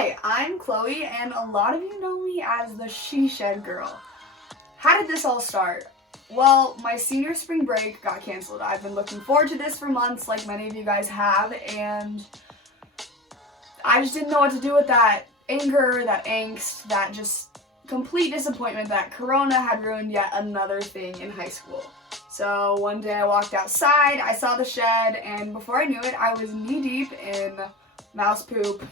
Hi, I'm Chloe, and a lot of you know me as the She Shed Girl. How did this all start? Well, my senior spring break got canceled. I've been looking forward to this for months, like many of you guys have, and I just didn't know what to do with that anger, that angst, that just complete disappointment that Corona had ruined yet another thing in high school. So one day I walked outside, I saw the shed, and before I knew it, I was knee-deep in mouse poop,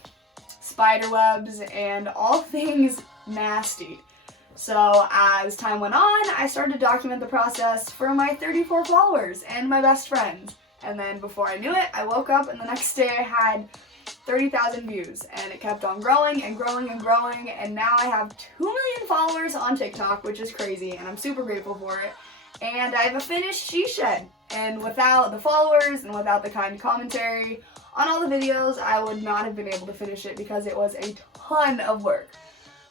spider webs, and all things nasty. So as time went on, I started to document the process for my 34 followers and my best friends. And then before I knew it, I woke up and the next day I had 30,000 views, and it kept on growing and growing and growing, and now I have 2 million followers on TikTok, which is crazy, and I'm super grateful for it. And I have a finished She Shed, and without the followers and without the kind commentary on all the videos, I would not have been able to finish it because it was a ton of work.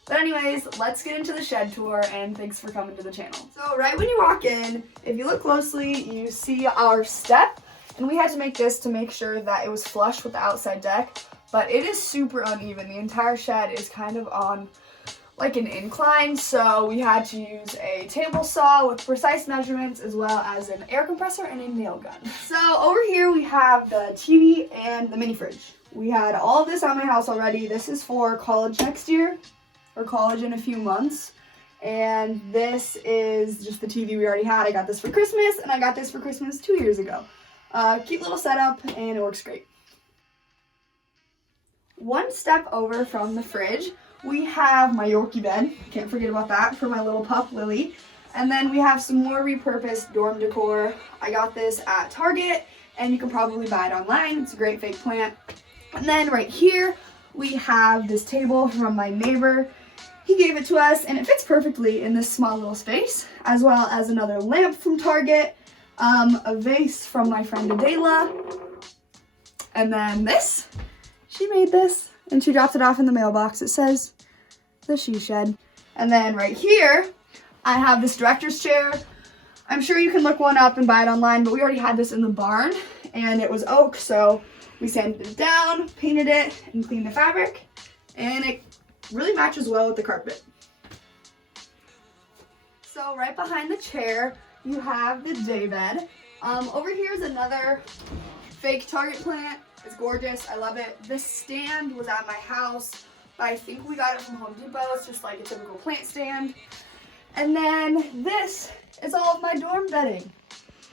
But anyways, let's get into the shed tour, and thanks for coming to the channel. So right when you walk in, if you look closely, you see our step, and we had to make this to make sure that it was flush with the outside deck, but it is super uneven. The entire shed is kind of on like an incline, so we had to use a table saw with precise measurements as well as an air compressor and a nail gun. So over here we have the TV and the mini fridge. We had all of this at my house already. This is for college next year, or college in a few months. And this is just the TV we already had. I got this for Christmas, and I got this for Christmas 2 years ago. Cute little setup, and it works great. One step over from the fridge, we have my Yorkie bed. Can't forget about that for my little pup, Lily. And then we have some more repurposed dorm decor. I got this at Target, and you can probably buy it online. It's a great fake plant. And then right here, we have this table from my neighbor. He gave it to us, and it fits perfectly in this small little space, as well as another lamp from Target, a vase from my friend Adela, and then this. She made this, and she dropped it off in the mailbox. It says, the She Shed. And then right here, I have this director's chair. I'm sure you can look one up and buy it online, but we already had this in the barn, and it was oak, so we sanded it down, painted it, and cleaned the fabric, and it really matches well with the carpet. So right behind the chair, you have the day bed. Over here is another fake Target plant. It's gorgeous, I love it. This stand was at my house, but I think we got it from Home Depot. It's just like a typical plant stand. And then this is all of my dorm bedding.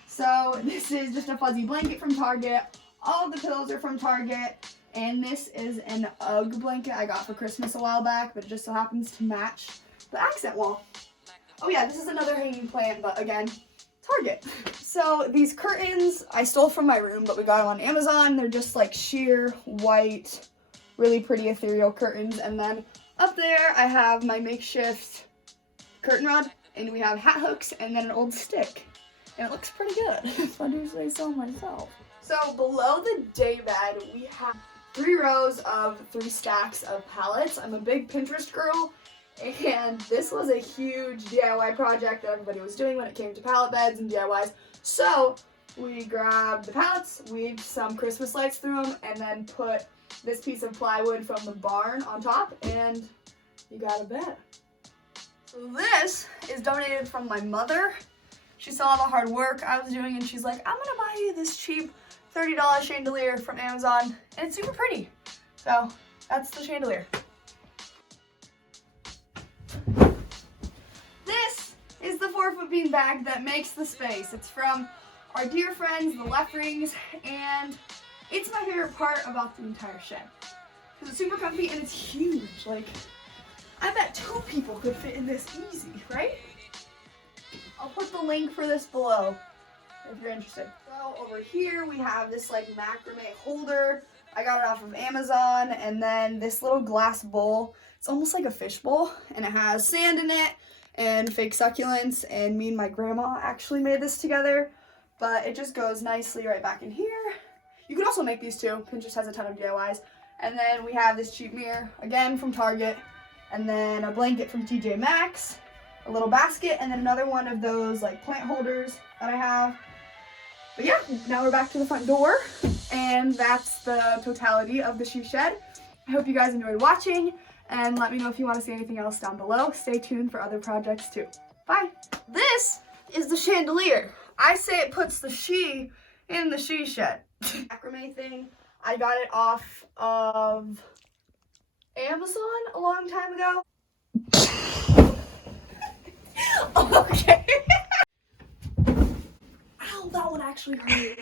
So this is just a fuzzy blanket from Target. All of the pillows are from Target. And this is an UGG blanket I got for Christmas a while back, but it just so happens to match the accent wall. Oh yeah, this is another hanging plant, but again, Target. So these curtains I stole from my room, but we got them on Amazon. They're just like sheer white, really pretty ethereal curtains. And then up there I have my makeshift curtain rod, and we have hat hooks and then an old stick. And it looks pretty good, if I do say so myself. So below the day bed, we have 3 rows of 3 stacks of pallets. I'm a big Pinterest girl, and this was a huge DIY project that everybody was doing when it came to pallet beds and DIYs. So we grabbed the pallets, weaved some Christmas lights through them, and then put this piece of plywood from the barn on top, and you got a bed. So this is donated from my mother. She saw all the hard work I was doing, and she's like, I'm gonna buy you this cheap $30 chandelier from Amazon, and it's super pretty. So that's the chandelier. This is the 4-foot bean bag that makes the space. It's from our dear friends, the Left Rings, and it's my favorite part about the entire shed. Because it's super comfy and it's huge. Like, I bet 2 people could fit in this easy, right? I'll put the link for this below if you're interested. So over here we have this like macrame holder. I got it off of Amazon, and then this little glass bowl. It's almost like a fish bowl, and it has sand in it and fake succulents, and me and my grandma actually made this together, but it just goes nicely right back in here. You can also make these too. Pinterest has a ton of DIYs. And then we have this cheap mirror, again from Target, and then a blanket from TJ Maxx, a little basket, and then another one of those like plant holders that I have. But yeah, now we're back to the front door, and that's the totality of the She Shed. I hope you guys enjoyed watching, and let me know if you want to see anything else down below. Stay tuned for other projects too. Bye! This is the chandelier. I say it puts the she in the she shed. Macrame thing. I got it off of Amazon a long time ago. Okay. Ow, that one actually hurt.